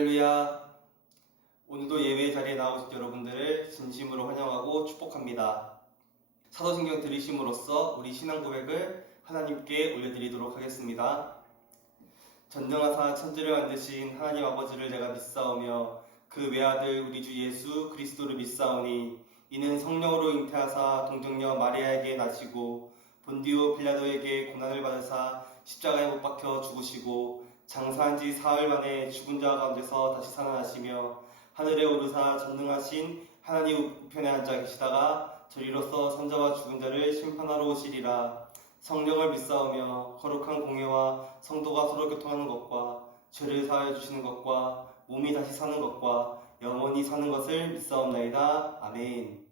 할렐루야. 오늘도 예배의 자리에 나오신 여러분들을 진심으로 환영하고 축복합니다. 사도신경 들으심으로써 우리 신앙 고백을 하나님께 올려드리도록 하겠습니다. 전능하사 천지를 만드신 하나님 아버지를 내가 믿사오며 그 외아들 우리 주 예수 그리스도를 믿사오니 이는 성령으로 잉태하사 동정녀 마리아에게 나시고 본디오 빌라도에게 고난을 받으사 십자가에 못 박혀 죽으시고 장사한 지 사흘 만에 죽은 자 가운데서 다시 살아나시며 하늘에 오르사 전능하신 하나님 우편에 앉아 계시다가 저리로서 선자와 죽은 자를 심판하러 오시리라. 성령을 믿사오며 거룩한 공예와 성도가 서로 교통하는 것과 죄를 사하여 주시는 것과 몸이 다시 사는 것과 영원히 사는 것을 믿사옵나이다. 아멘.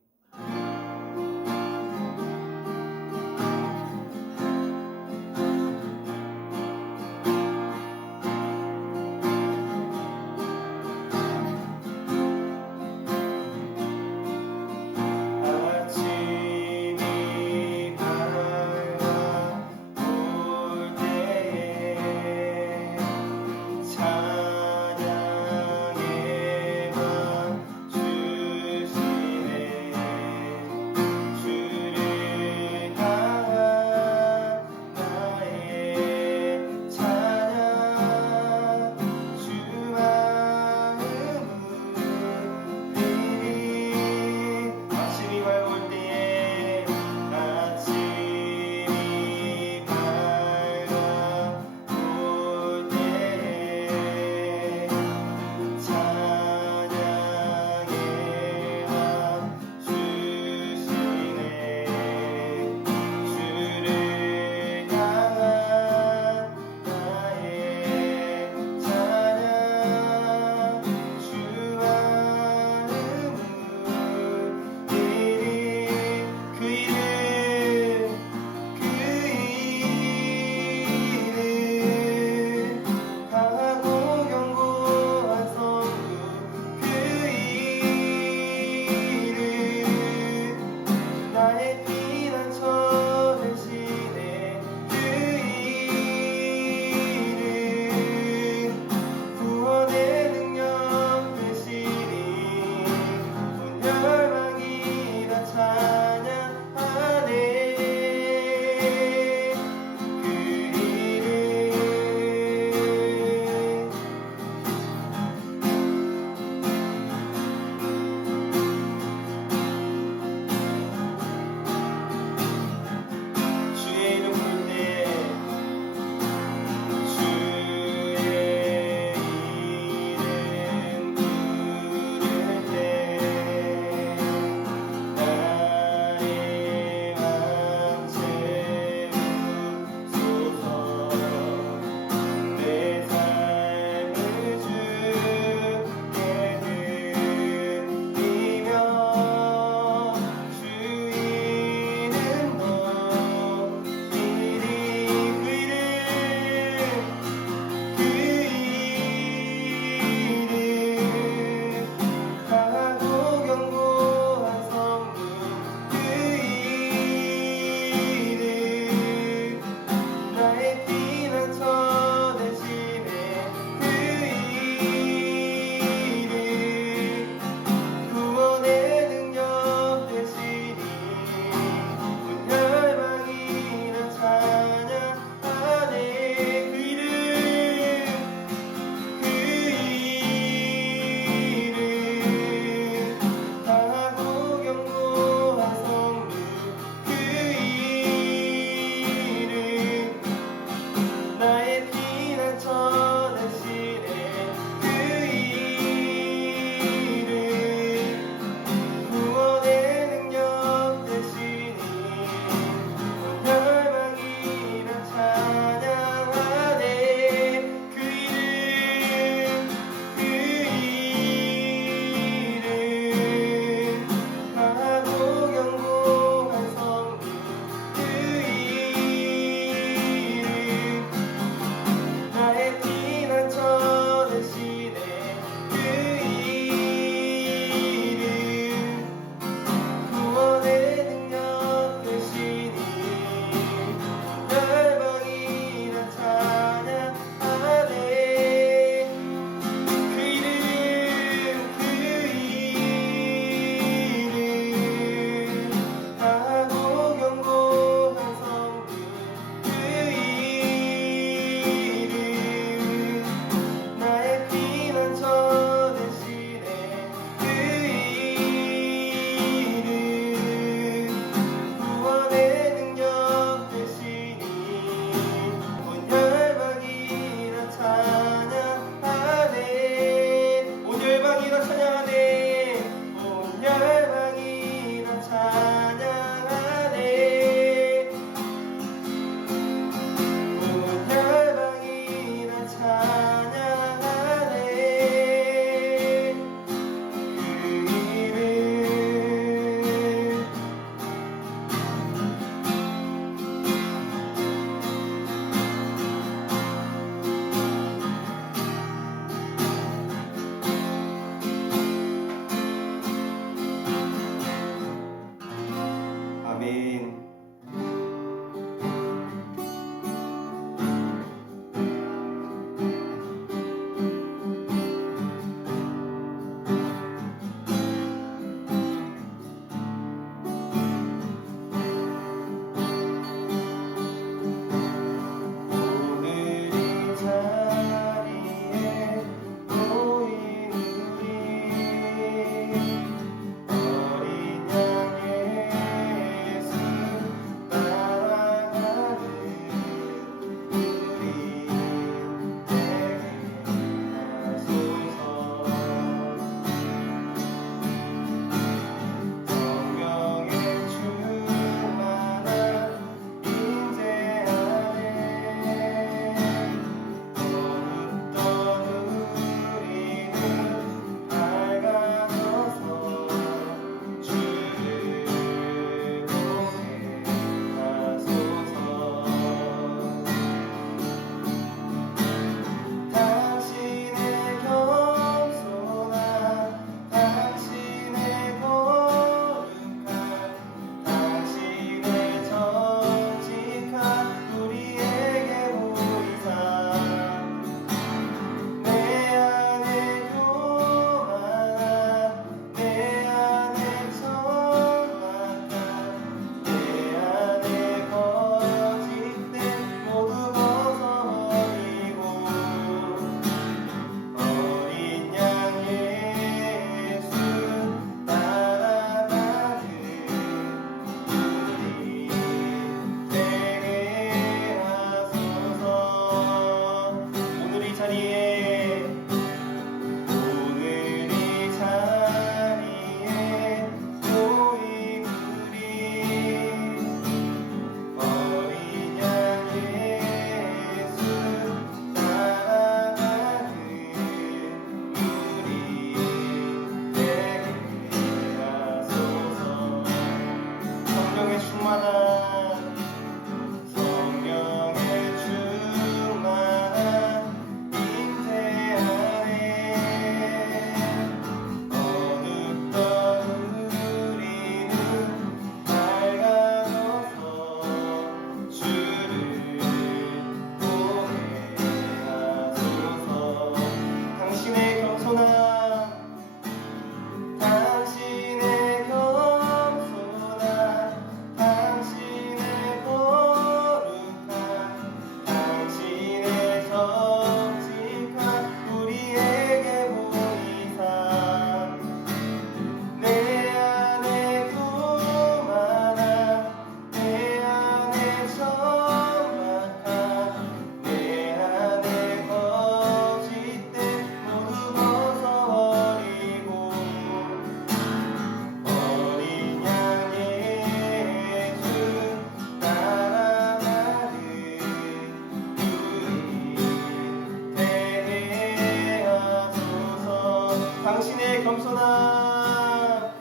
당신의 겸손함,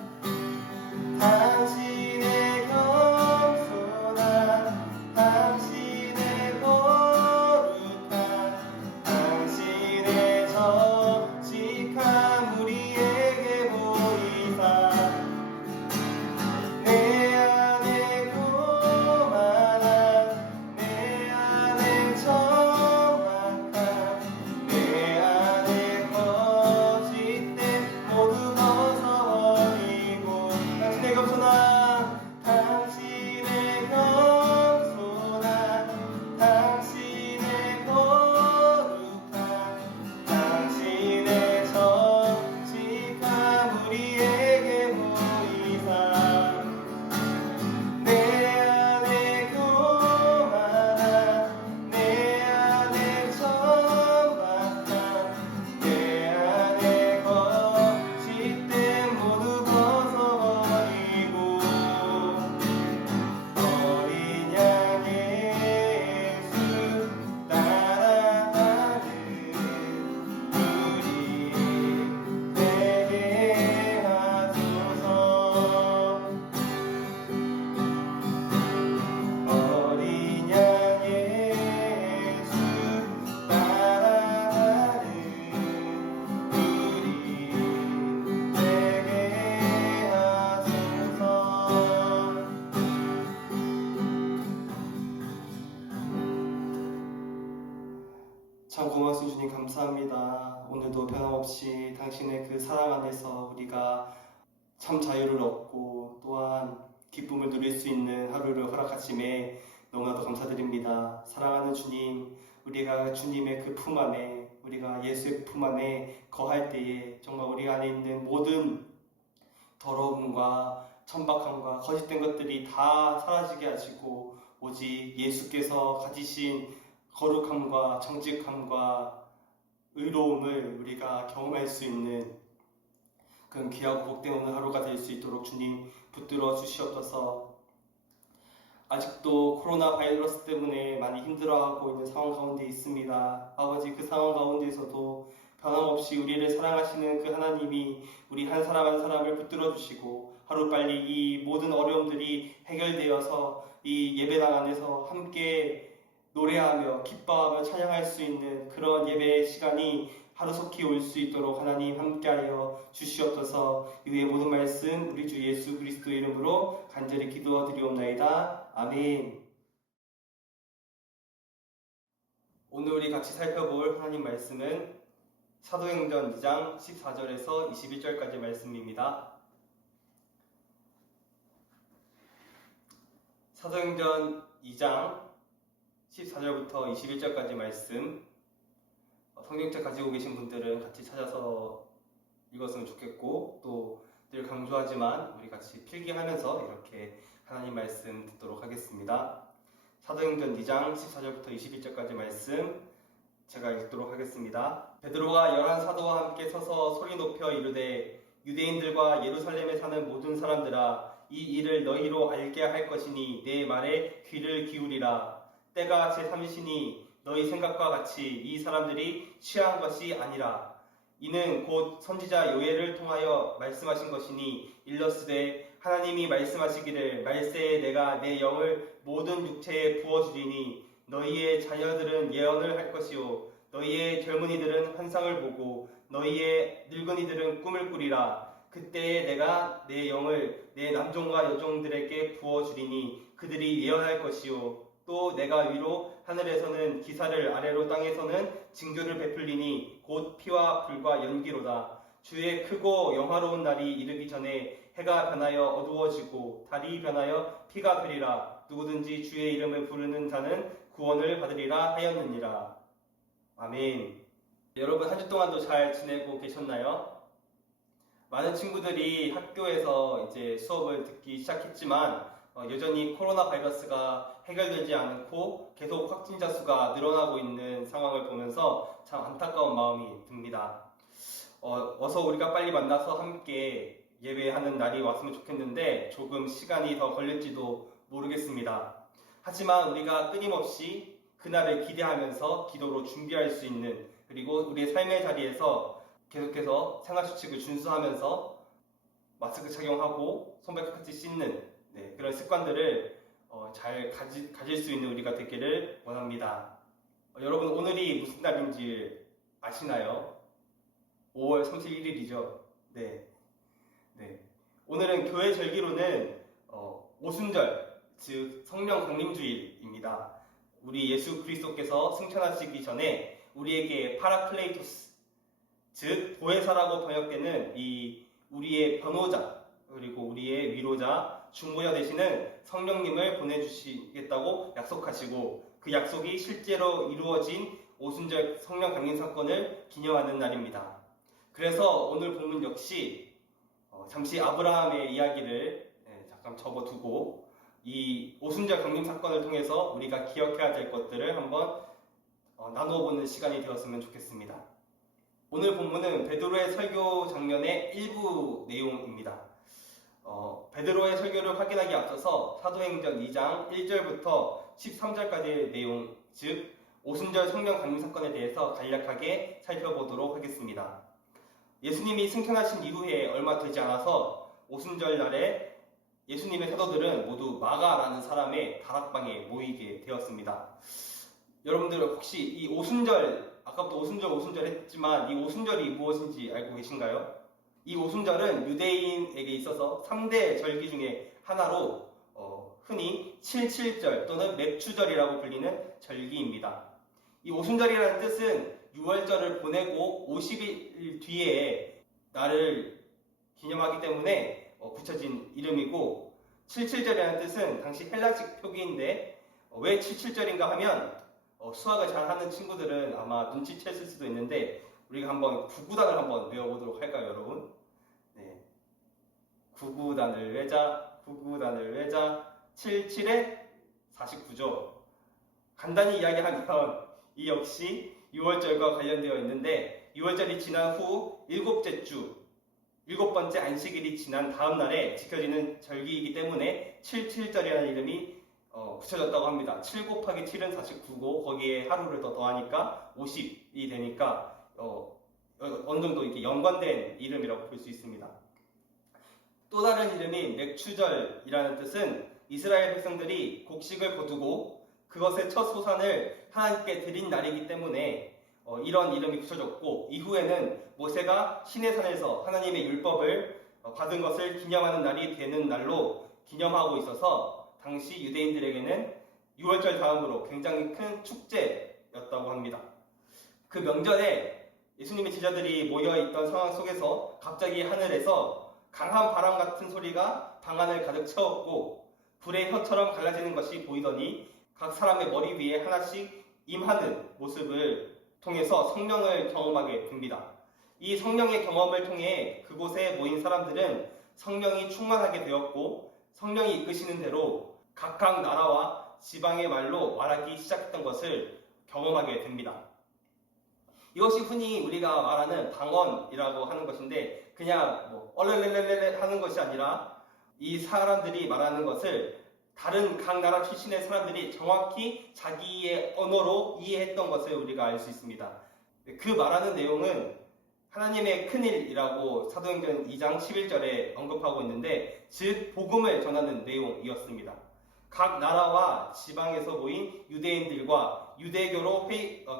당신의 겸손함, 당신의 거룩함, 당신의 정직함 우리에게 보이사 내 안에 교만함, 내 안에 정확함, 내 안에 거짓됨 모두 벗어버리고 당신의 겸손함, 당신의 겸손함, 당신의 거룩함, 당신의 정직함 우리에게 보이사 내 안에 교만함, 내 안에 정박함, 내 안에 거짓됨 모두 벗어버리고 어린 양 예수 따라가는 우리 되게 하소서. 어린 양 예수 따라가는 우리 되게 하소서. 참 고맙습니다. 주님 감사합니다. 오늘도 변함없이 당신의 그 사랑 안에서 우리가 참 자유를 얻고 또한 기쁨을 누릴 수 있는 하루를 허락하심에 너무나도 감사드립니다. 사랑하는 주님, 우리가 주님의 그 품 안에, 우리가 예수의 품 안에 거할 때에 정말 우리 안에 있는 모든 더러움과 천박함과 거짓된 것들이 다 사라지게 하시고 오직 예수께서 가지신 거룩함과 정직함과 의로움을 우리가 경험할 수 있는 그런 귀하고 복된 오늘 하루가 될 수 있도록 주님 붙들어 주시옵소서. 아직도 코로나 바이러스 때문에 많이 힘들어하고 있는 상황 가운데 있습니다. 아버지, 그 상황 가운데서도 변함없이 우리를 사랑하시는 그 하나님이 우리 한 사람 한 사람을 붙들어 주시고 하루빨리 이 모든 어려움들이 해결되어서 이 예배당 안에서 함께 노래하며 기뻐하며 찬양할 수 있는 그런 예배의 시간이 하루속히 올 수 있도록 하나님 함께하여 주시옵소서. 이후의 모든 말씀 우리 주 예수 그리스도의 이름으로 간절히 기도드리옵나이다. 아멘. 오늘 우리 같이 살펴볼 하나님 말씀은 사도행전 2장 14절에서 21절까지 말씀입니다. 사도행전 2장 14절부터 21절까지 말씀, 성경책 가지고 계신 분들은 같이 찾아서 읽었으면 좋겠고 또 늘 강조하지만 우리 같이 필기하면서 이렇게 하나님 말씀 듣도록 하겠습니다. 사도행전 2장 14절부터 21절까지 말씀 제가 읽도록 하겠습니다. 베드로가 11 사도와 함께 서서 소리 높여 이르되 유대인들과 예루살렘에 사는 모든 사람들아, 이 일을 너희로 알게 할 것이니 내 말에 귀를 기울이라. 때가 제3시니 너희 생각과 같이 이 사람들이 취한 것이 아니라 이는 곧 선지자 요엘을 통하여 말씀하신 것이니 일러스되 하나님이 말씀하시기를 말세에 내가 내 영을 모든 육체에 부어주리니 너희의 자녀들은 예언을 할 것이요 너희의 젊은이들은 환상을 보고 너희의 늙은이들은 꿈을 꾸리라. 그때에 내가 내 영을 내 남종과 여종들에게 부어주리니 그들이 예언할 것이요 또 내가 위로 하늘에서는 기사를 아래로 땅에서는 징조를 베풀리니 곧 피와 불과 연기로다. 주의 크고 영화로운 날이 이르기 전에 해가 변하여 어두워지고 달이 변하여 피가 되리라. 누구든지 주의 이름을 부르는 자는 구원을 받으리라 하였느니라. 아멘. 여러분 한 주 동안도 잘 지내고 계셨나요? 많은 친구들이 학교에서 이제 수업을 듣기 시작했지만 여전히 코로나 바이러스가 해결되지 않고 계속 확진자 수가 늘어나고 있는 상황을 보면서 참 안타까운 마음이 듭니다. 어서 우리가 빨리 만나서 함께 예배하는 날이 왔으면 좋겠는데 조금 시간이 더 걸릴지도 모르겠습니다. 하지만 우리가 끊임없이 그날을 기대하면서 기도로 준비할 수 있는, 그리고 우리의 삶의 자리에서 계속해서 생활수칙을 준수하면서 마스크 착용하고 손 깨끗이 씻는 그런 습관들을 잘 가질 수 있는 우리가 되기를 원합니다. 여러분, 오늘이 무슨 날인지 아시나요? 5월 31일이죠. 네. 오늘은 교회 절기로는 오순절, 즉 성령 강림주일입니다. 우리 예수 그리스도께서 승천하시기 전에 우리에게 파라클레이토스, 즉 보혜사라고 번역되는 이 우리의 변호자 그리고 우리의 위로자, 중보자 되시는 성령님을 보내주시겠다고 약속하시고, 그 약속이 실제로 이루어진 오순절 성령 강림 사건을 기념하는 날입니다. 그래서 오늘 본문 역시 잠시 아브라함의 이야기를 잠깐 접어두고 이 오순절 강림 사건을 통해서 우리가 기억해야 될 것들을 한번 나누어보는 시간이 되었으면 좋겠습니다. 오늘 본문은 베드로의 설교 장면의 일부 내용입니다. 베드로의 설교를 확인하기 앞서서 사도행전 2장 1절부터 13절까지의 내용, 즉 오순절 성령 강림 사건에 대해서 간략하게 살펴보도록 하겠습니다. 예수님이 승천하신 이후에 얼마 되지 않아서 오순절 날에 예수님의 사도들은 모두 마가라는 사람의 다락방에 모이게 되었습니다. 여러분들 혹시 이 오순절, 아까부터 오순절 했지만 이 오순절이 무엇인지 알고 계신가요? 이 오순절은 유대인에게 있어서 3대 절기 중에 하나로 흔히 77절 또는 맵추절이라고 불리는 절기입니다. 이 오순절이라는 뜻은 6월절을 보내고 50일 뒤에 날을 기념하기 때문에 붙여진 이름이고, 77절이라는 뜻은 당시 헬라식 표기인데 왜 77절인가 하면 수학을 잘하는 친구들은 아마 눈치챘을 수도 있는데 우리가 한번 구구단을 한번 외워보도록 할까요, 여러분? 네. 구구단을 외자, 77에 49죠. 간단히 이야기하면 이 역시 6월절과 관련되어 있는데 6월절이 지난 후 일곱째 주, 7번째 안식일이 지난 다음 날에 지켜지는 절기이기 때문에 77절이라는 이름이 붙여졌다고 합니다. 7 곱하기 7은 49고 거기에 하루를 더 더하니까 50이 되니까 어느 정도 이렇게 연관된 이름이라고 볼 수 있습니다. 또 다른 이름인 맥추절이라는 뜻은 이스라엘 백성들이 곡식을 거두고 그것의 첫 소산을 하나님께 드린 날이기 때문에 이런 이름이 붙여졌고, 이후에는 모세가 시내산에서 하나님의 율법을 받은 것을 기념하는 날이 되는 날로 기념하고 있어서 당시 유대인들에게는 6월절 다음으로 굉장히 큰 축제였다고 합니다. 그 명절에 예수님의 제자들이 모여있던 상황 속에서 갑자기 하늘에서 강한 바람 같은 소리가 방 안을 가득 채웠고 불의 혀처럼 갈라지는 것이 보이더니 각 사람의 머리 위에 하나씩 임하는 모습을 통해서 성령을 경험하게 됩니다. 이 성령의 경험을 통해 그곳에 모인 사람들은 성령이 충만하게 되었고 성령이 이끄시는 대로 각각 나라와 지방의 말로 말하기 시작했던 것을 경험하게 됩니다. 이것이 흔히 우리가 말하는 방언이라고 하는 것인데 그냥 얼렐렐렐레 하는 것이 아니라 이 사람들이 말하는 것을 다른 각 나라 출신의 사람들이 정확히 자기의 언어로 이해했던 것을 우리가 알 수 있습니다. 그 말하는 내용은 하나님의 큰일이라고 사도행전 2장 11절에 언급하고 있는데, 즉 복음을 전하는 내용이었습니다. 각 나라와 지방에서 모인 유대인들과 유대교로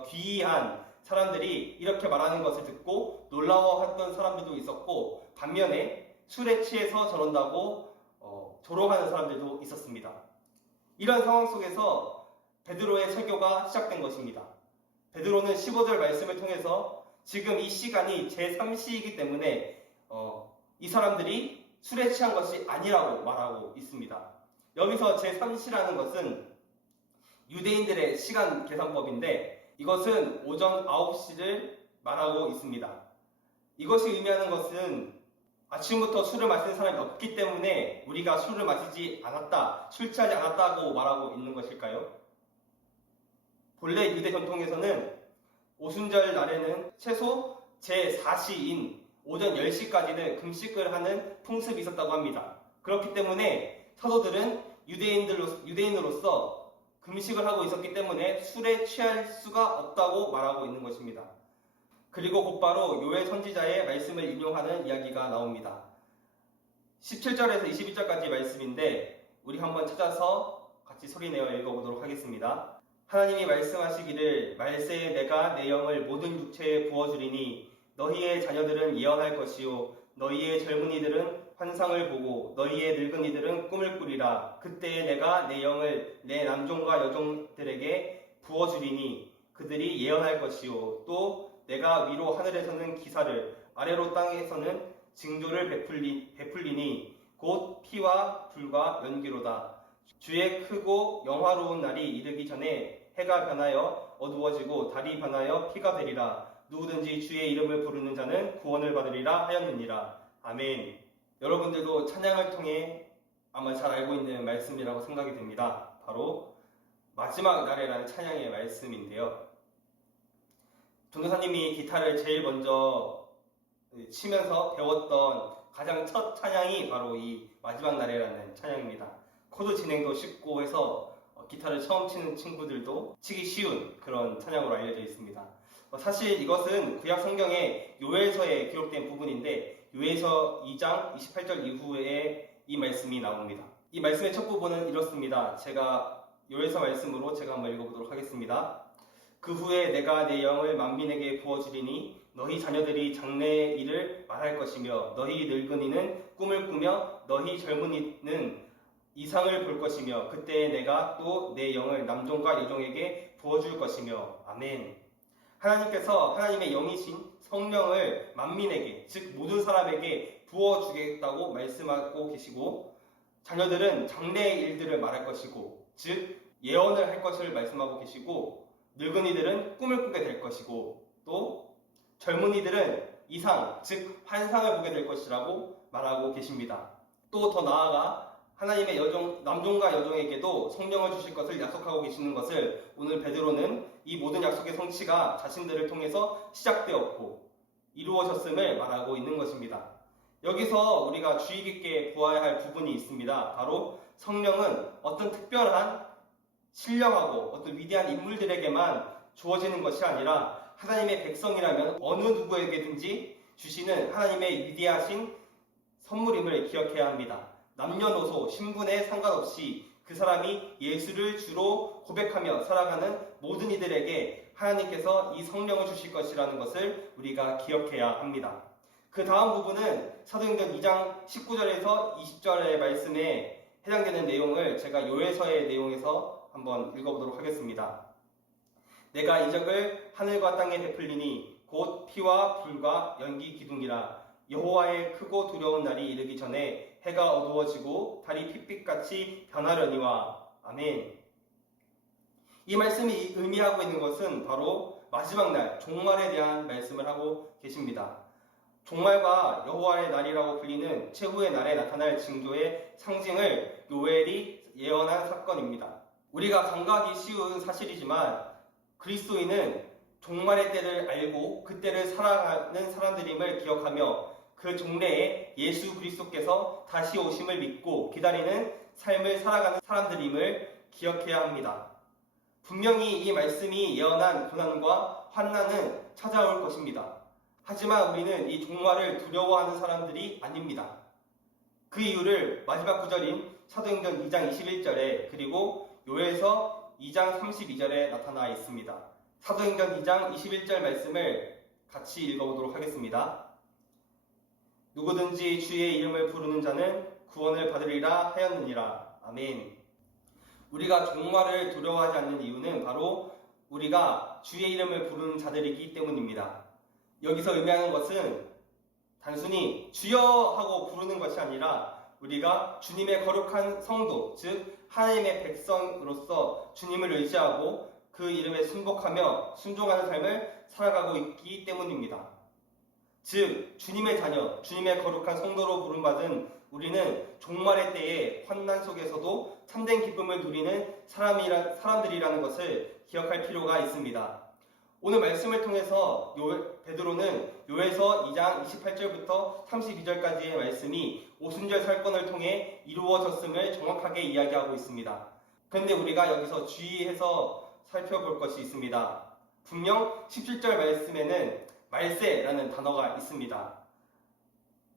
귀의한 사람들이 이렇게 말하는 것을 듣고 놀라워했던 사람들도 있었고, 반면에 술에 취해서 저런다고 조롱하는 사람들도 있었습니다. 이런 상황 속에서 베드로의 설교가 시작된 것입니다. 베드로는 15절 말씀을 통해서 지금 이 시간이 제3시이기 때문에 이 사람들이 술에 취한 것이 아니라고 말하고 있습니다. 여기서 제3시라는 것은 유대인들의 시간 계산법인데 이것은 오전 9시를 말하고 있습니다. 이것이 의미하는 것은 아침부터 술을 마시는 사람이 없기 때문에 우리가 술을 마시지 않았다, 술 취하지 않았다고 말하고 있는 것일까요? 본래 유대 전통에서는 오순절 날에는 최소 제4시인 오전 10시까지는 금식을 하는 풍습이 있었다고 합니다. 그렇기 때문에 사도들은 유대인으로서 금식을 하고 있었기 때문에 술에 취할 수가 없다고 말하고 있는 것입니다. 그리고 곧바로 요엘 선지자의 말씀을 인용하는 이야기가 나옵니다. 17절에서 22절까지 말씀인데 우리 한번 찾아서 같이 소리내어 읽어보도록 하겠습니다. 하나님이 말씀하시기를 말세에 내가 내 영을 모든 육체에 부어주리니 너희의 자녀들은 예언할 것이요 너희의 젊은이들은 환상을 보고 너희의 늙은이들은 꿈을 꾸리라. 그때에 내가 내 영을 내 남종과 여종들에게 부어주리니 그들이 예언할 것이요 또 내가 위로 하늘에서는 기사를 아래로 땅에서는 징조를 베풀리니 곧 피와 불과 연기로다. 주의 크고 영화로운 날이 이르기 전에 해가 변하여 어두워지고 달이 변하여 피가 되리라. 누구든지 주의 이름을 부르는 자는 구원을 받으리라 하였느니라. 아멘. 여러분들도 찬양을 통해 아마 잘 알고 있는 말씀이라고 생각이 됩니다. 바로 마지막 날에라는 찬양의 말씀인데요. 전도사님이 기타를 제일 먼저 치면서 배웠던 가장 첫 찬양이 바로 이 마지막 날에라는 찬양입니다. 코드 진행도 쉽고 해서 기타를 처음 치는 친구들도 치기 쉬운 그런 찬양으로 알려져 있습니다. 사실 이것은 구약 성경의 요엘서에 기록된 부분인데 요엘서 2장 28절 이후에 이 말씀이 나옵니다. 이 말씀의 첫 부분은 이렇습니다. 제가 요엘서 말씀으로 제가 한번 읽어보도록 하겠습니다. 그 후에 내가 내 영을 만민에게 부어주리니 너희 자녀들이 장래의 일을 말할 것이며 너희 늙은이는 꿈을 꾸며 너희 젊은이는 이상을 볼 것이며 그때에 내가 또 내 영을 남종과 여종에게 부어줄 것이며 아멘. 하나님께서 하나님의 영이신 성령을 만민에게 즉 모든 사람에게 부어주겠다고 말씀하고 계시고 자녀들은 장래의 일들을 말할 것이고 즉 예언을 할 것을 말씀하고 계시고 늙은이들은 꿈을 꾸게 될 것이고 또 젊은이들은 이상 즉 환상을 보게 될 것이라고 말하고 계십니다. 또 더 나아가 하나님의 남종과 여종에게도 성령을 주실 것을 약속하고 계시는 것을 오늘 베드로는 이 모든 약속의 성취가 자신들을 통해서 시작되었고 이루어졌음을 말하고 있는 것입니다. 여기서 우리가 주의 깊게 보아야 할 부분이 있습니다. 바로 성령은 어떤 특별한 신령하고 어떤 위대한 인물들에게만 주어지는 것이 아니라 하나님의 백성이라면 어느 누구에게든지 주시는 하나님의 위대하신 선물임을 기억해야 합니다. 남녀노소, 신분에 상관없이 그 사람이 예수를 주로 고백하며 살아가는 모든 이들에게 하나님께서 이 성령을 주실 것이라는 것을 우리가 기억해야 합니다. 그 다음 부분은 사도행전 2장 19절에서 20절의 말씀에 해당되는 내용을 제가 요엘서의 내용에서 한번 읽어보도록 하겠습니다. 내가 이적을 하늘과 땅에 베풀리니 곧 피와 불과 연기 기둥이라. 여호와의 크고 두려운 날이 이르기 전에 해가 어두워지고 달이 핏빛같이 변하려니와. 아멘. 이 말씀이 의미하고 있는 것은 바로 마지막 날, 종말에 대한 말씀을 하고 계십니다. 종말과 여호와의 날이라고 불리는 최후의 날에 나타날 징조의 상징을 요엘이 예언한 사건입니다. 우리가 간과하기 쉬운 사실이지만 그리스도인은 종말의 때를 알고 그 때를 살아가는 사람들임을 기억하며 그 종래에 예수 그리스도께서 다시 오심을 믿고 기다리는 삶을 살아가는 사람들임을 기억해야 합니다. 분명히 이 말씀이 예언한 고난과 환난은 찾아올 것입니다. 하지만 우리는 이 종말을 두려워하는 사람들이 아닙니다. 그 이유를 마지막 구절인 사도행전 2장 21절에 그리고 요엘서 2장 32절에 나타나 있습니다. 사도행전 2장 21절 말씀을 같이 읽어보도록 하겠습니다. 누구든지 주의 이름을 부르는 자는 구원을 받으리라 하였느니라. 아멘. 우리가 종말을 두려워하지 않는 이유는 바로 우리가 주의 이름을 부르는 자들이기 때문입니다. 여기서 의미하는 것은 단순히 주여 하고 부르는 것이 아니라 우리가 주님의 거룩한 성도, 즉 하나님의 백성으로서 주님을 의지하고 그 이름에 순복하며 순종하는 삶을 살아가고 있기 때문입니다. 즉 주님의 자녀, 주님의 거룩한 성도로 부름받은 우리는 종말의 때에 환난 속에서도 참된 기쁨을 누리는 사람들이라는 것을 기억할 필요가 있습니다. 오늘 말씀을 통해서 베드로는 요엘서 2장 28절부터 32절까지의 말씀이 오순절 사건을 통해 이루어졌음을 정확하게 이야기하고 있습니다. 그런데 우리가 여기서 주의해서 살펴볼 것이 있습니다. 분명 17절 말씀에는 말세라는 단어가 있습니다.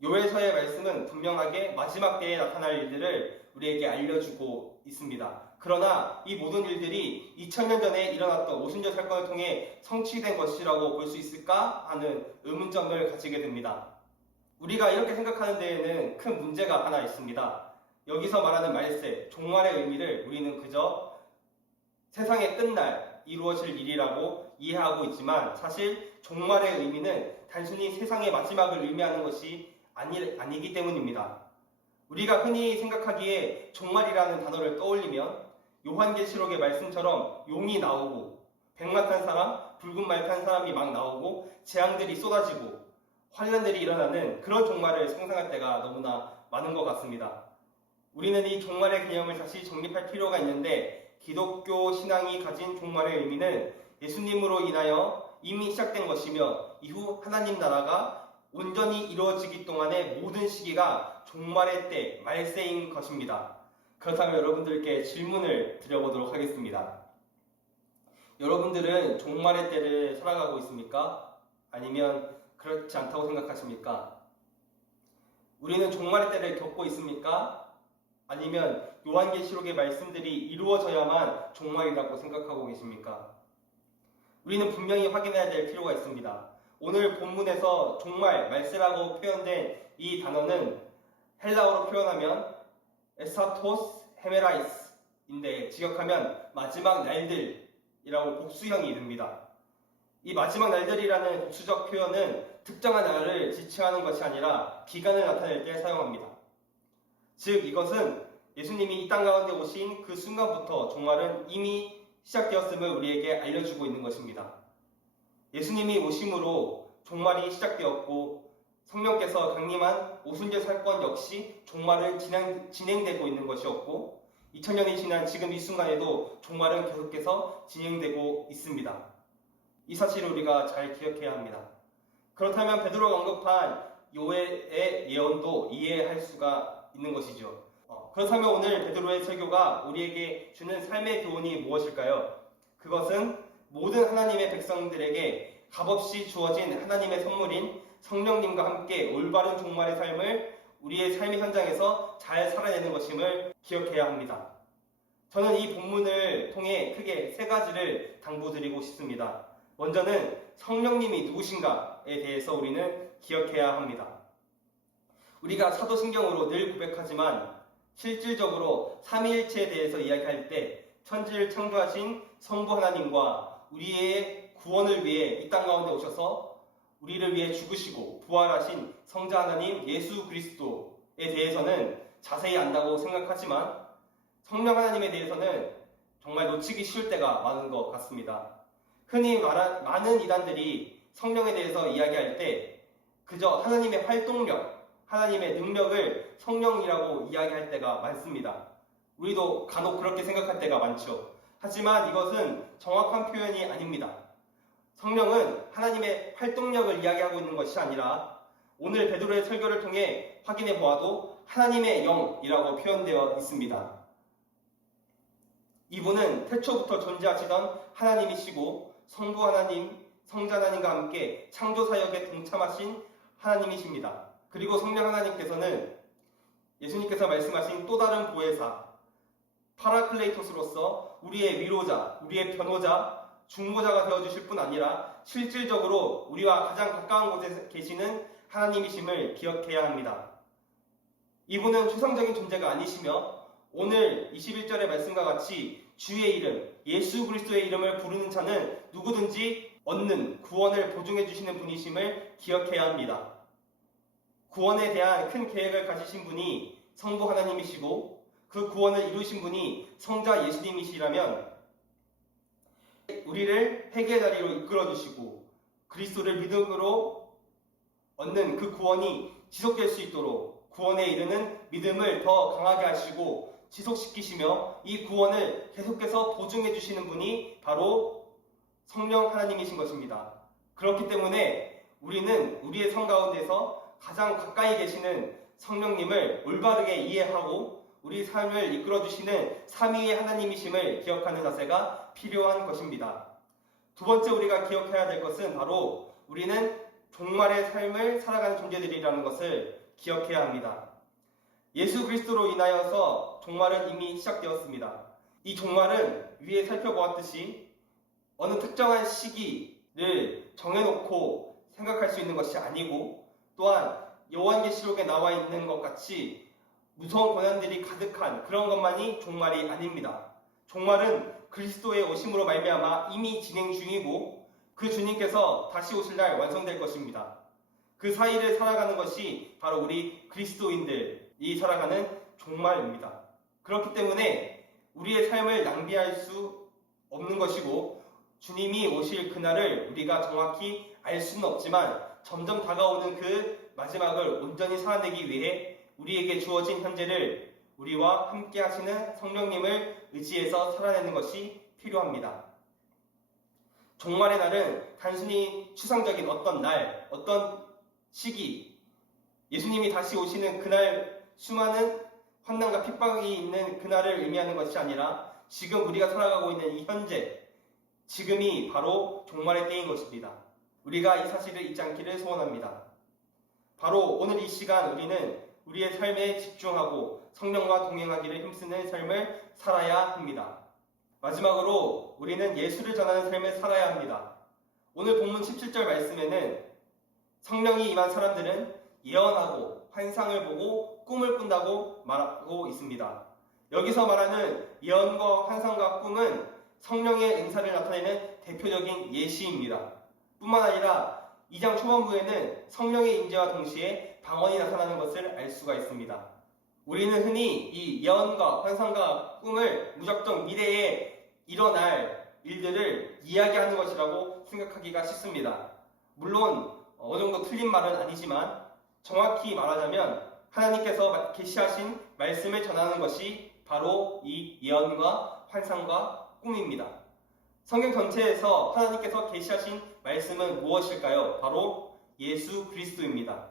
요엘서의 말씀은 분명하게 마지막 때에 나타날 일들을 우리에게 알려주고 있습니다. 그러나 이 모든 일들이 2000년 전에 일어났던 오순절 사건을 통해 성취된 것이라고 볼 수 있을까 하는 의문점을 가지게 됩니다. 우리가 이렇게 생각하는 데에는 큰 문제가 하나 있습니다. 여기서 말하는 말세, 종말의 의미를 우리는 그저 세상의 끝날 이루어질 일이라고 이해하고 있지만 사실 종말의 의미는 단순히 세상의 마지막을 의미하는 것이 아니기 때문입니다. 우리가 흔히 생각하기에 종말이라는 단어를 떠올리면 요한계시록의 말씀처럼 용이 나오고 백마 탄 사람, 붉은 말 탄 사람이 막 나오고 재앙들이 쏟아지고 환란들이 일어나는 그런 종말을 상상할 때가 너무나 많은 것 같습니다. 우리는 이 종말의 개념을 다시 정립할 필요가 있는데 기독교 신앙이 가진 종말의 의미는 예수님으로 인하여 이미 시작된 것이며 이후 하나님 나라가 온전히 이루어지기 동안의 모든 시기가 종말의 때, 말세인 것입니다. 그렇다면 여러분들께 질문을 드려보도록 하겠습니다. 여러분들은 종말의 때를 살아가고 있습니까? 아니면 그렇지 않다고 생각하십니까? 우리는 종말의 때를 겪고 있습니까? 아니면 요한계시록의 말씀들이 이루어져야만 종말이라고 생각하고 계십니까? 우리는 분명히 확인해야 될 필요가 있습니다. 오늘 본문에서 종말, 말세라고 표현된 이 단어는 헬라어로 표현하면 에사토스 헤메라이스인데 직역하면 마지막 날들이라고 복수형이 됩니다. 이 마지막 날들이라는 복수적 표현은 특정한 날을 지칭하는 것이 아니라 기간을 나타낼 때 사용합니다. 즉 이것은 예수님이 이 땅 가운데 오신 그 순간부터 종말은 이미 시작되었음을 우리에게 알려주고 있는 것입니다. 예수님이 오심으로 종말이 시작되었고 성령께서 강림한 오순절 사건 역시 종말은 진행되고 있는 것이었고 2000년이 지난 지금 이 순간에도 종말은 계속해서 진행되고 있습니다. 이 사실을 우리가 잘 기억해야 합니다. 그렇다면 베드로가 언급한 요엘의 예언도 이해할 수가 있는 것이죠. 그렇다면 오늘 베드로의 설교가 우리에게 주는 삶의 교훈이 무엇일까요? 그것은 모든 하나님의 백성들에게 값없이 주어진 하나님의 선물인 성령님과 함께 올바른 종말의 삶을 우리의 삶의 현장에서 잘 살아내는 것임을 기억해야 합니다. 저는 이 본문을 통해 크게 세 가지를 당부드리고 싶습니다. 먼저는 성령님이 누구신가에 대해서 우리는 기억해야 합니다. 우리가 사도신경으로 늘 고백하지만 실질적으로 삼위일체에 대해서 이야기할 때 천지를 창조하신 성부 하나님과 우리의 구원을 위해 이 땅 가운데 오셔서 우리를 위해 죽으시고 부활하신 성자 하나님 예수 그리스도에 대해서는 자세히 안다고 생각하지만 성령 하나님에 대해서는 정말 놓치기 쉬울 때가 많은 것 같습니다. 흔히 많은 이단들이 성령에 대해서 이야기할 때 그저 하나님의 활동력, 하나님의 능력을 성령이라고 이야기할 때가 많습니다. 우리도 간혹 그렇게 생각할 때가 많죠. 하지만 이것은 정확한 표현이 아닙니다. 성령은 하나님의 활동력을 이야기하고 있는 것이 아니라 오늘 베드로의 설교를 통해 확인해 보아도 하나님의 영이라고 표현되어 있습니다. 이분은 태초부터 존재하시던 하나님이시고 성부 하나님, 성자 하나님과 함께 창조 사역에 동참하신 하나님이십니다. 그리고 성령 하나님께서는 예수님께서 말씀하신 또 다른 보혜사, 파라클레이토스로서 우리의 위로자, 우리의 변호자, 중보자가 되어주실 뿐 아니라 실질적으로 우리와 가장 가까운 곳에 계시는 하나님이심을 기억해야 합니다. 이분은 추상적인 존재가 아니시며 오늘 21절의 말씀과 같이 주의 이름, 예수 그리스도의 이름을 부르는 자는 누구든지 얻는 구원을 보증해 주시는 분이심을 기억해야 합니다. 구원에 대한 큰 계획을 가지신 분이 성부 하나님이시고 그 구원을 이루신 분이 성자 예수님이시라면 우리를 회개의 자리로 이끌어주시고 그리스도를 믿음으로 얻는 그 구원이 지속될 수 있도록 구원에 이르는 믿음을 더 강하게 하시고 지속시키시며 이 구원을 계속해서 보증해 주시는 분이 바로 성령 하나님이신 것입니다. 그렇기 때문에 우리는 우리의 삶 가운데서 가장 가까이 계시는 성령님을 올바르게 이해하고 우리 삶을 이끌어주시는 삼위의 하나님이심을 기억하는 자세가 필요한 것입니다. 두 번째 우리가 기억해야 될 것은 바로 우리는 종말의 삶을 살아가는 존재들이라는 것을 기억해야 합니다. 예수 그리스도로 인하여서 종말은 이미 시작되었습니다. 이 종말은 위에 살펴보았듯이 어느 특정한 시기를 정해놓고 생각할 수 있는 것이 아니고, 또한 요한계시록에 나와 있는 것 같이 무서운 고난들이 가득한 그런 것만이 종말이 아닙니다. 종말은 그리스도의 오심으로 말미암아 이미 진행 중이고 그 주님께서 다시 오실 날 완성될 것입니다. 그 사이를 살아가는 것이 바로 우리 그리스도인들이 살아가는 종말입니다. 그렇기 때문에 우리의 삶을 낭비할 수 없는 것이고, 주님이 오실 그날을 우리가 정확히 알 수는 없지만 점점 다가오는 그 마지막을 온전히 살아내기 위해 우리에게 주어진 현재를 우리와 함께 하시는 성령님을 의지해서 살아내는 것이 필요합니다. 종말의 날은 단순히 추상적인 어떤 날, 어떤 시기, 예수님이 다시 오시는 그날, 수많은 환난과 핍박이 있는 그날을 의미하는 것이 아니라 지금 우리가 살아가고 있는 이 현재, 지금이 바로 종말의 때인 것입니다. 우리가 이 사실을 잊지 않기를 소원합니다. 바로 오늘 이 시간 우리는 우리의 삶에 집중하고 성령과 동행하기를 힘쓰는 삶을 살아야 합니다. 마지막으로 우리는 예수를 전하는 삶을 살아야 합니다. 오늘 본문 17절 말씀에는 성령이 임한 사람들은 예언하고 환상을 보고 꿈을 꾼다고 말하고 있습니다. 여기서 말하는 예언과 환상과 꿈은 성령의 은사를 나타내는 대표적인 예시입니다. 뿐만 아니라 2장 초반부에는 성령의 임재와 동시에 방언이 나타나는 것을 알 수가 있습니다. 우리는 흔히 이 예언과 환상과 꿈을 무작정 미래에 일어날 일들을 이야기하는 것이라고 생각하기가 쉽습니다. 물론 어느 정도 틀린 말은 아니지만 정확히 말하자면 하나님께서 계시하신 말씀을 전하는 것이 바로 이 예언과 환상과 꿈입니다. 성경 전체에서 하나님께서 계시하신 말씀은 무엇일까요? 바로 예수 그리스도입니다.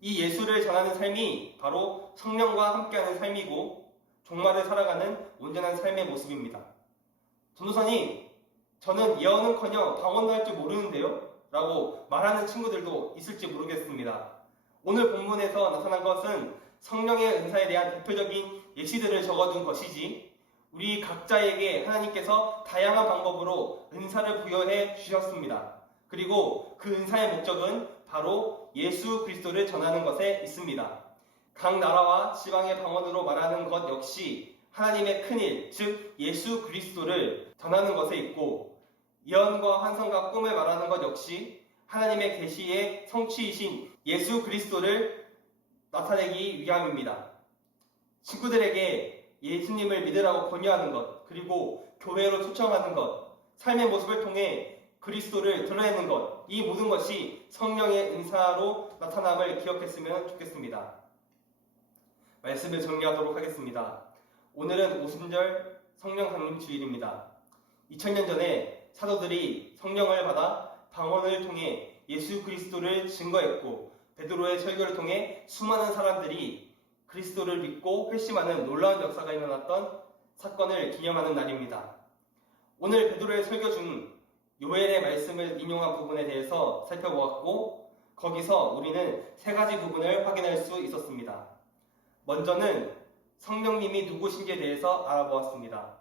이 예수를 전하는 삶이 바로 성령과 함께하는 삶이고 종말을 살아가는 온전한 삶의 모습입니다. 전도사님, 저는 예언은커녕 방언도 할 줄 모르는데요? 라고 말하는 친구들도 있을지 모르겠습니다. 오늘 본문에서 나타난 것은 성령의 은사에 대한 대표적인 예시들을 적어둔 것이지, 우리 각자에게 하나님께서 다양한 방법으로 은사를 부여해 주셨습니다. 그리고 그 은사의 목적은 바로 예수 그리스도를 전하는 것에 있습니다. 각 나라와 지방의 방언으로 말하는 것 역시 하나님의 큰일, 즉 예수 그리스도를 전하는 것에 있고, 예언과 환상과 꿈을 말하는 것 역시 하나님의 계시의 성취이신 예수 그리스도를 나타내기 위함입니다. 친구들에게 예수님을 믿으라고 권유하는 것, 그리고 교회로 초청하는 것, 삶의 모습을 통해 그리스도를 드러내는 것, 이 모든 것이 성령의 은사로 나타남을 기억했으면 좋겠습니다. 말씀을 정리하도록 하겠습니다. 오늘은 오순절 성령 강림 주일입니다. 2000년 전에 사도들이 성령을 받아 방언을 통해 예수 그리스도를 증거했고, 베드로의 설교를 통해 수많은 사람들이 그리스도를 믿고 회심하는 놀라운 역사가 일어났던 사건을 기념하는 날입니다. 오늘 베드로의 설교 중 요엘의 말씀을 인용한 부분에 대해서 살펴보았고, 거기서 우리는 세 가지 부분을 확인할 수 있었습니다. 먼저는 성령님이 누구신지에 대해서 알아보았습니다.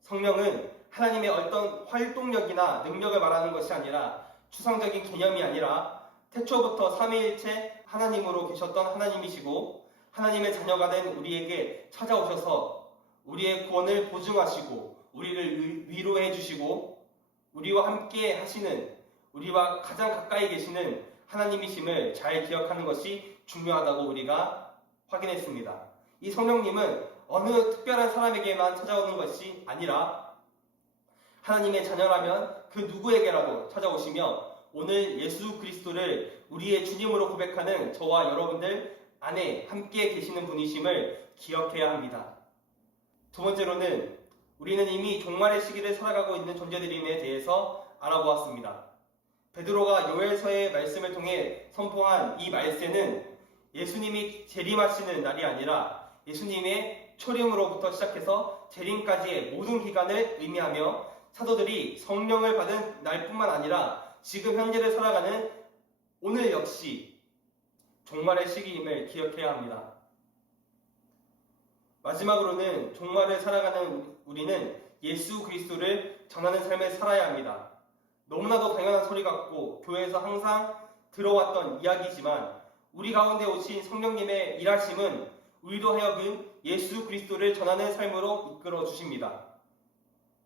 성령은 하나님의 어떤 활동력이나 능력을 말하는 것이 아니라, 추상적인 개념이 아니라 태초부터 삼위일체 하나님으로 계셨던 하나님이시고, 하나님의 자녀가 된 우리에게 찾아오셔서 우리의 구원을 보증하시고 우리를 위로해 주시고 우리와 함께 하시는, 우리와 가장 가까이 계시는 하나님이심을 잘 기억하는 것이 중요하다고 우리가 확인했습니다. 이 성령님은 어느 특별한 사람에게만 찾아오는 것이 아니라 하나님의 자녀라면 그 누구에게라도 찾아오시며 오늘 예수 그리스도를 우리의 주님으로 고백하는 저와 여러분들 안에 함께 계시는 분이심을 기억해야 합니다. 두 번째로는 우리는 이미 종말의 시기를 살아가고 있는 존재들임에 대해서 알아보았습니다. 베드로가 요엘서의 말씀을 통해 선포한 이 말세는 예수님이 재림하시는 날이 아니라 예수님의 초림으로부터 시작해서 재림까지의 모든 기간을 의미하며 사도들이 성령을 받은 날뿐만 아니라 지금 현재를 살아가는 오늘 역시 종말의 시기임을 기억해야 합니다. 마지막으로는 종말을 살아가는 우리는 예수 그리스도를 전하는 삶을 살아야 합니다. 너무나도 당연한 소리 같고 교회에서 항상 들어왔던 이야기지만 우리 가운데 오신 성령님의 일하심은 우리로 하여금 예수 그리스도를 전하는 삶으로 이끌어 주십니다.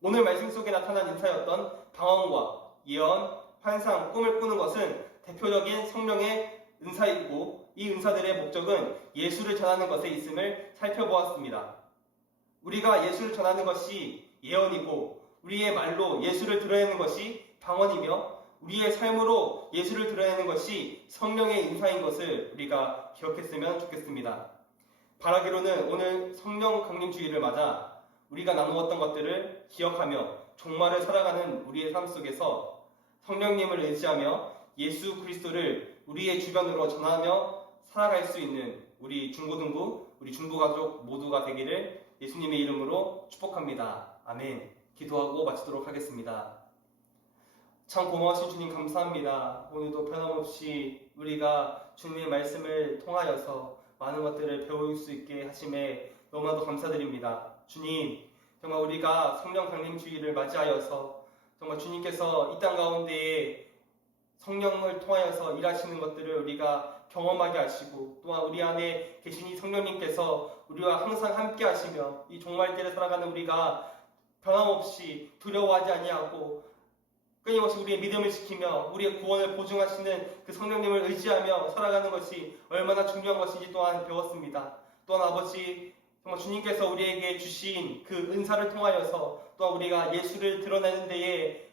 오늘 말씀 속에 나타난 인사였던 방언과 예언, 환상, 꿈을 꾸는 것은 대표적인 성령의 은사이고 이 은사들의 목적은 예수를 전하는 것에 있음을 살펴보았습니다. 우리가 예수를 전하는 것이 예언이고 우리의 말로 예수를 드러내는 것이 방언이며 우리의 삶으로 예수를 드러내는 것이 성령의 인사인 것을 우리가 기억했으면 좋겠습니다. 바라기로는 오늘 성령 강림 주일을 맞아 우리가 나누었던 것들을 기억하며 종말을 살아가는 우리의 삶 속에서 성령님을 의지하며 예수 그리스도를 우리의 주변으로 전하며 살아갈 수 있는 우리 중고등부, 우리 중부가족 모두가 되기를 예수님의 이름으로 축복합니다. 아멘. 기도하고 마치도록 하겠습니다. 참 고마우신 주님 감사합니다. 오늘도 변함없이 우리가 주님의 말씀을 통하여서 많은 것들을 배울 수 있게 하심에 너무나도 감사드립니다. 주님, 정말 우리가 성령 강림 주일을 맞이하여서 정말 주님께서 이 땅 가운데에 성령을 통하여서 일하시는 것들을 우리가 경험하게 하시고 또한 우리 안에 계신 이 성령님께서 우리와 항상 함께 하시며 이 종말때를 살아가는 우리가 변함없이 두려워하지 아니하고 끊임없이 우리의 믿음을 지키며 우리의 구원을 보증하시는 그 성령님을 의지하며 살아가는 것이 얼마나 중요한 것인지 또한 배웠습니다. 또한 아버지 정말 주님께서 우리에게 주신 그 은사를 통하여서 또한 우리가 예수를 드러내는 데에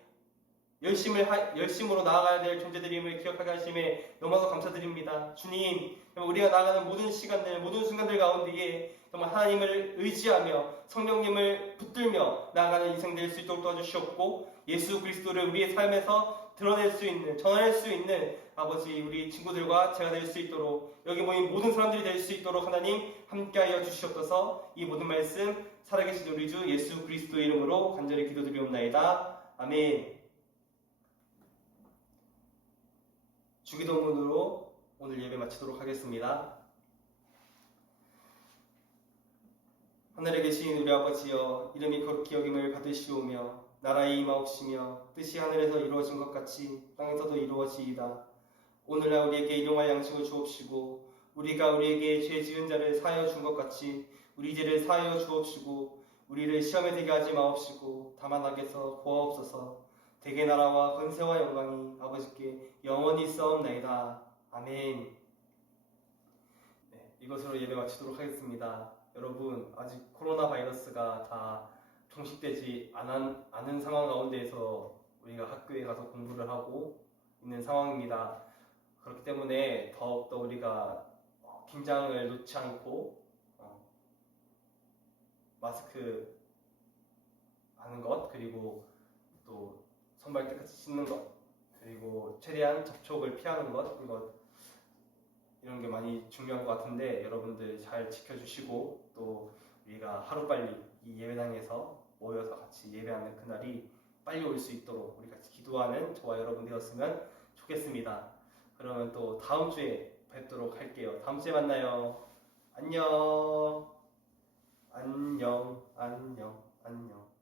열심으로 나아가야 될 존재들임을 기억하게 하심에 너무나도 감사드립니다. 주님, 우리가 나아가는 모든 시간들, 모든 순간들 가운데에 정말 하나님을 의지하며 성령님을 붙들며 나아가는 인생 될 수 있도록 도와주시옵고 예수 그리스도를 우리의 삶에서 드러낼 수 있는, 전할 수 있는 아버지 우리 친구들과 제가 될 수 있도록 여기 모인 모든 사람들이 될 수 있도록 하나님 함께하여 주시옵소서. 이 모든 말씀 살아계신 우리 주 예수 그리스도의 이름으로 간절히 기도드리옵나이다. 아멘. 주기도문으로 오늘 예배 마치도록 하겠습니다. 하늘에 계신 우리 아버지여, 이름이 거룩히 여김을 받으시오며 나라의 임하옵시며 뜻이 하늘에서 이루어진 것 같이 땅에서도 이루어지이다. 오늘날 우리에게 일용할 양식을 주옵시고 우리가 우리에게 죄 지은 자를 사하여 준 것 같이 우리 죄를 사하여 주옵시고 우리를 시험에 들게 하지 마옵시고 다만 악에서 구하옵소서. 대개 나라와 권세와 영광이 아버지께 영원히 있사옵나이다. 아멘. 네, 이것으로 예배 마치도록 하겠습니다. 여러분, 아직 코로나 바이러스가 다 종식되지 않은 상황 가운데에서 우리가 학교에 가서 공부를 하고 있는 상황입니다. 그렇기 때문에 더욱더 우리가 긴장을 놓지 않고 마스크 하는 것, 그리고 또 손발 깨끗이 씻는 것, 그리고 최대한 접촉을 피하는 것, 이런 게 많이 중요한 것 같은데 여러분들 잘 지켜주시고 또 우리가 하루빨리 이 예배당에서 모여서 같이 예배하는 그날이 빨리 올 수 있도록 우리 같이 기도하는 저와 여러분 되었으면 좋겠습니다. 그러면 또 다음 주에 뵙도록 할게요. 다음 주에 만나요. 안녕. 안녕. 안녕. 안녕.